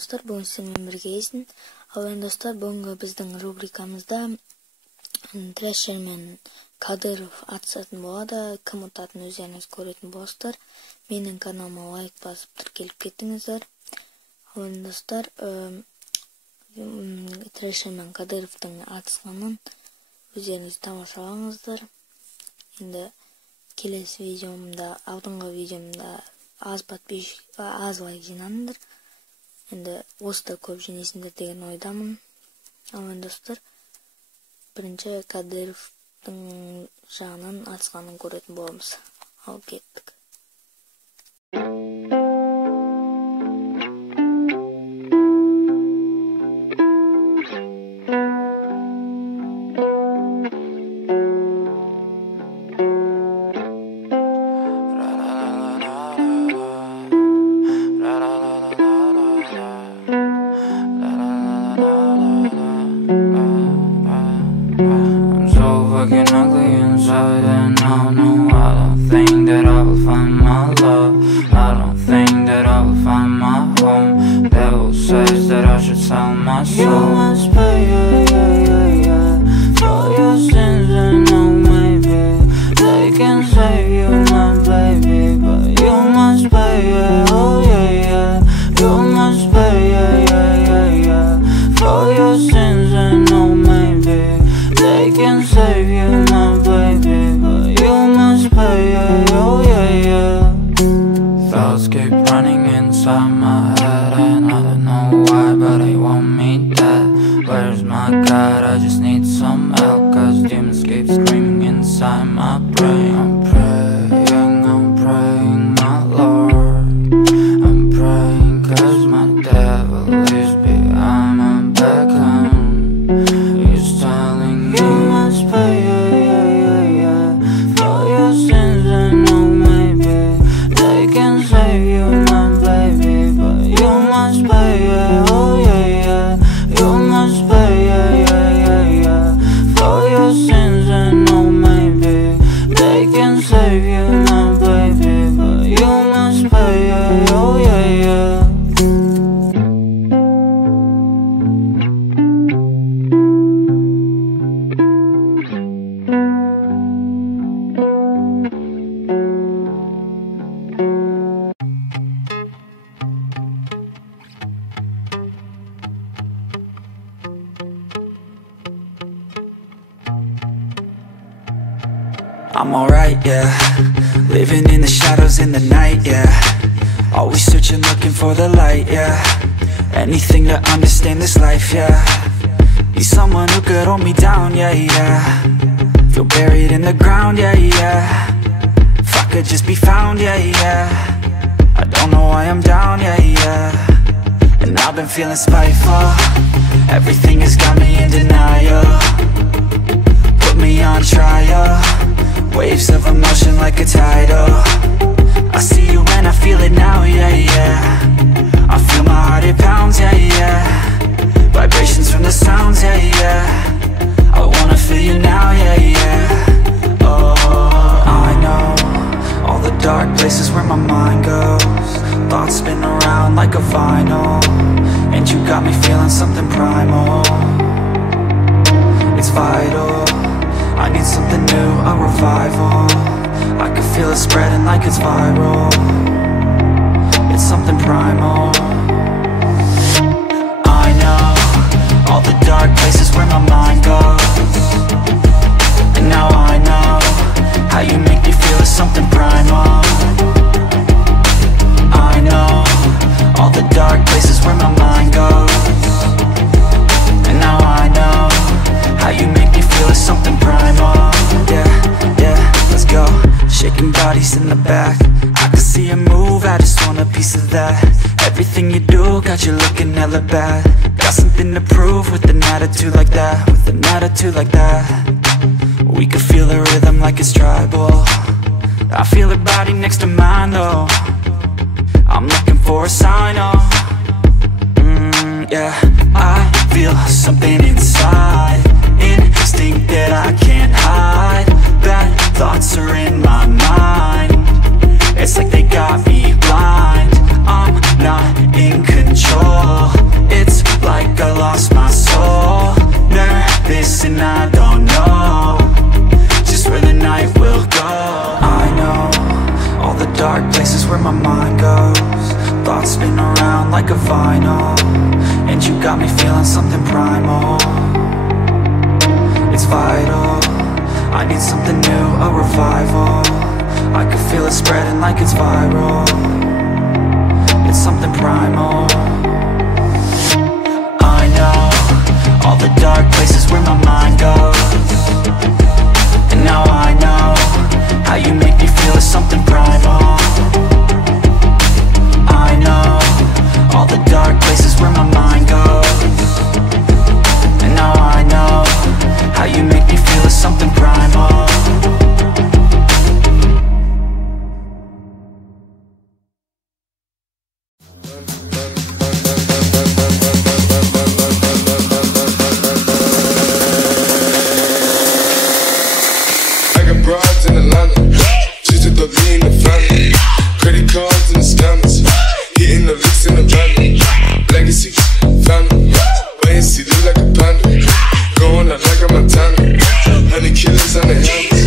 достар, бүгін сіздермен біргесін. Ал енді достар, бүгінгі біздің рубрикамызда Трэшер мен Кадыров атысатын болады. Кім ұтатын өздеріңіз көретін боласыздар. Менің каналыма лайк басып тіркеліп кеттіңіздер. Ал енді достар, Трэшер мен Кадыровтың атысқанын өздеріңіз тамашалаңыздар. Енді келесі видеомда, алдыңғы видеомда аз лайк жинадыңдар. Енді осыда көп жинайсыңдар деген ойдамын. Ал енді достар, бірінші Кадыровтың жағынан атысқанын көретін боламыз. Ал кеттік. Fucking ugly inside, and I don't think that I will find my love. I don't think that I will find my home. Devil says that I should sell my soul. You must pay, for your sins, and no, maybe they can save you, my baby, but you must pay, oh yeah. You must pay, for your sins, and no, maybe they can save you, my baby, but you must pay, oh yeah. Thoughts keep running inside my head, and I don't know why, but they want me dead. Where's my God? I just need some help, cause demons keep screaming inside my brain. I'm praying, my Lord. I'm praying cause my devil is behind my back home. He's telling you must pay, for your sins, and no, maybe they can save you, my baby, but you must pay, oh yeah. You must pay, for your sins, and no, maybe they can save you, my baby, but you must pay, oh yeah. I'm alright, yeah. Living in the shadows in the night, yeah. Always searching, looking for the light, yeah. Anything to understand this life, yeah. Need someone who could hold me down, yeah. Feel buried in the ground, yeah. If I could just be found, yeah. I don't know why I'm down, yeah. And I've been feeling spiteful. Everything has got me in denial. Put me on trial. Waves of emotion like a tidal. I see you and I feel it now, yeah. I feel my heart, it pounds, yeah. Vibrations from the sounds, yeah. I wanna feel you now, yeah. Oh, I know all the dark places where my mind goes. Thoughts spin around like a vinyl, and you got me feeling something primal. It's vital, I need something new, a revival. I can feel it spreading like it's viral. It's something primal. I know all the dark places where my mind goes, and now I know how you make me feel it's something primal. I know all the dark places where my mind goes, and now I know how you make me feel it's something primal. Yeah, let's go. Shaking bodies in the back, I can see you move, I just want a piece of that. Everything you do got you looking hella bad. Got something to prove with an attitude like that. With an attitude like that, we could feel the rhythm like it's tribal. I feel her body next to mine though. I'm looking for a sign, oh. Yeah, I feel something inside. Instinct that I can't hide. Bad thoughts are in my mind. It's like they got me blind. I'm not in control. dark places where my mind goes. Thoughts spin around like a vinyl, and you got me feeling something primal. It's vital, I need something new, a revival. I can feel it spreading like it's viral. It's something primal. I know all the dark places where my mind goes, and now I know how you make me feel is something primal. I know all the dark places where my mind goes, and now I know how you make me feel is something primal. Broads in Atlanta, just to the lean the family. Credit cards and the scammers, hitting the licks in the van. Legacies, family, wait and see, look like a panda. Going out like a Montana, 100 killers on the helmets.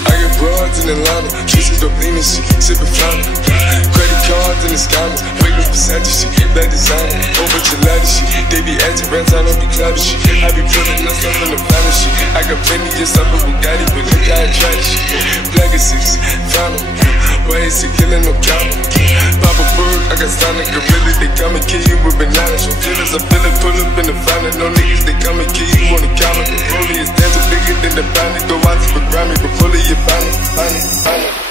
I get broads in Atlanta, kissing dope lean and shit, sipping fountain. Credit cards and the scammers, wake up beside you shit, black designer, whole bunch of ladder shit. They be acting rats, I don't be clapping shit. I be putting myself on the planet shit. I got plenty of stuff with Bugatti, but look how I try this shit. Legacies, fountain, why is he killing no counter? Pop a bird, I got Sonic Gorilla, they come and kill you with bananas. Your feelings, I feel it, pull up in the fountain. No niggas, they come and kill you on the counter. The rollie is dancing bigger than the bandit. Go out to the Grammy, but fully you find it.